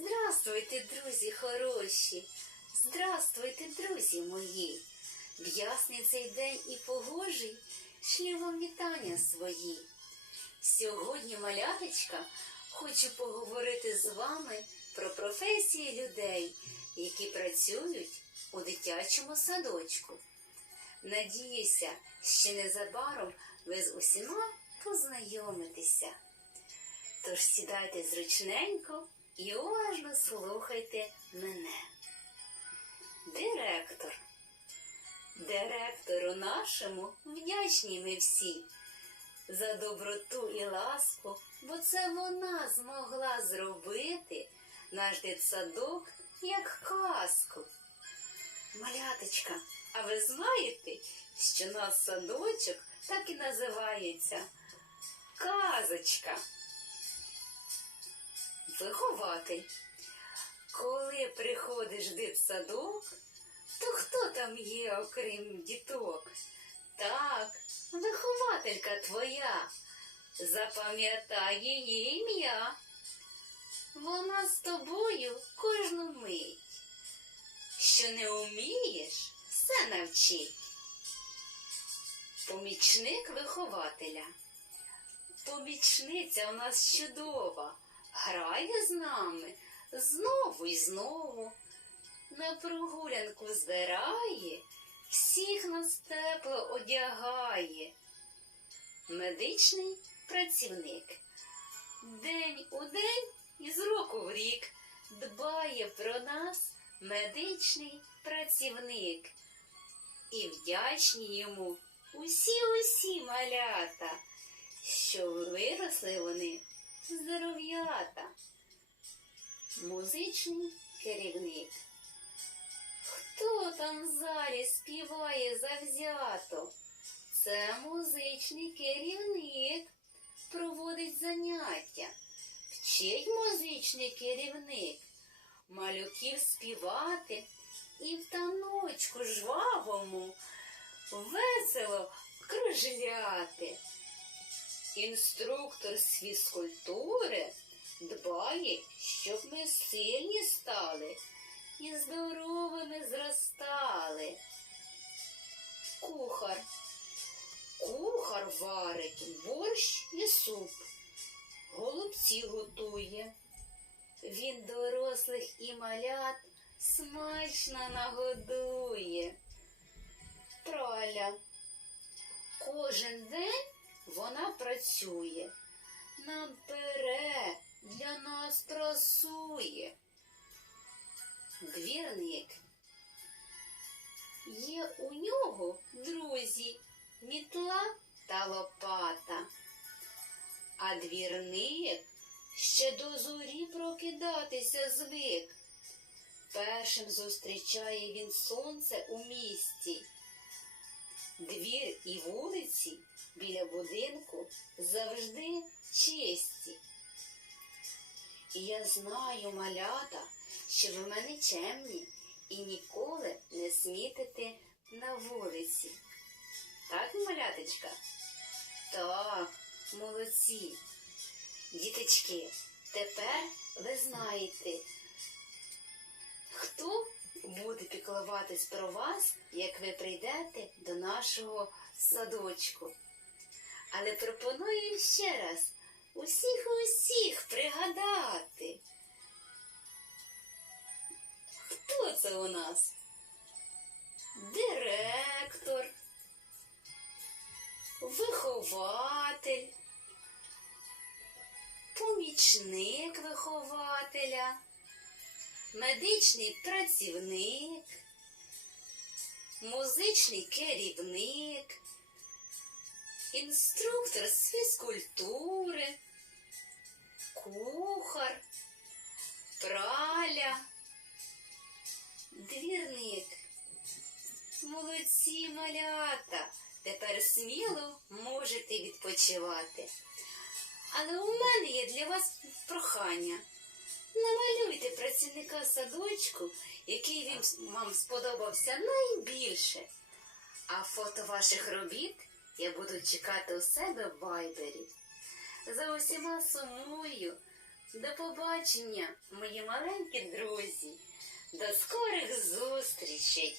Здравствуйте, друзі хороші! Здравствуйте, друзі мої! В ясний цей день і погожий шлю вам вітання свої. Сьогодні, маляточка, хочу поговорити з вами про професії людей, які працюють у дитячому садочку. Надіюся, що незабаром ви з усіма познайомитеся. Тож сідайте зручненько і уважно слухайте мене. Директор. Директору нашому вдячні ми всі за доброту і ласку, бо це вона змогла зробити наш дитсадок як казку. Маляточка, а ви знаєте, що наш садочок так і називається Казочка. Вихователь. Коли приходиш в дитсадок, то хто там є, окрім діток? Так, вихователька твоя. Запам'ятай її ім'я. Вона з тобою кожну мить. Що не вмієш, все навчить. Помічник вихователя. Помічниця у нас чудова, грає з нами знову і знову. На прогулянку збирає, всіх нас тепло одягає. Медичний працівник. День у день і з року в рік дбає про нас медичний працівник. І вдячні йому усі-усі малята, що виросли вони здоров'ята. Музичний керівник. Хто там в залі співає завзято? Це музичний керівник проводить заняття. Вчить музичний керівник малюків співати і в таночку жвавому весело кружляти. Інструктор з фізкультури дбає, щоб ми сильні стали і здоровими зростали. Кухар. Кухар варить борщ і суп, голубці готує. Він дорослих і малят смачно нагодує. Траля. Кожен день вона працює, нам пере для нас прасує. Двірник. Є у нього друзі мітла та лопата. А двірник ще до зорі прокидатися звик. Першим зустрічає він сонце у місті. Двір і біля будинку завжди чисті. І я знаю, малята, що ви мене чемні і ніколи не смітите на вулиці. Так, маляточка? Так, молодці. Діточки, тепер ви знаєте, хто буде піклуватись про вас, як ви прийдете до нашого садочку. Але пропоную ще раз усіх усіх пригадати. Хто це у нас? Директор, вихователь, помічник вихователя, медичний працівник, музичний керівник, інструктор з фізкультури, кухар, праля, двірник. Молодці малята, тепер сміло можете відпочивати. Але у мене є для вас прохання. Намалюйте працівника садочку, який вам сподобався найбільше. А фото ваших робіт я буду чекати у себе в вайбері. За усіма сумую. До побачення, мої маленькі друзі, до скорих зустрічей!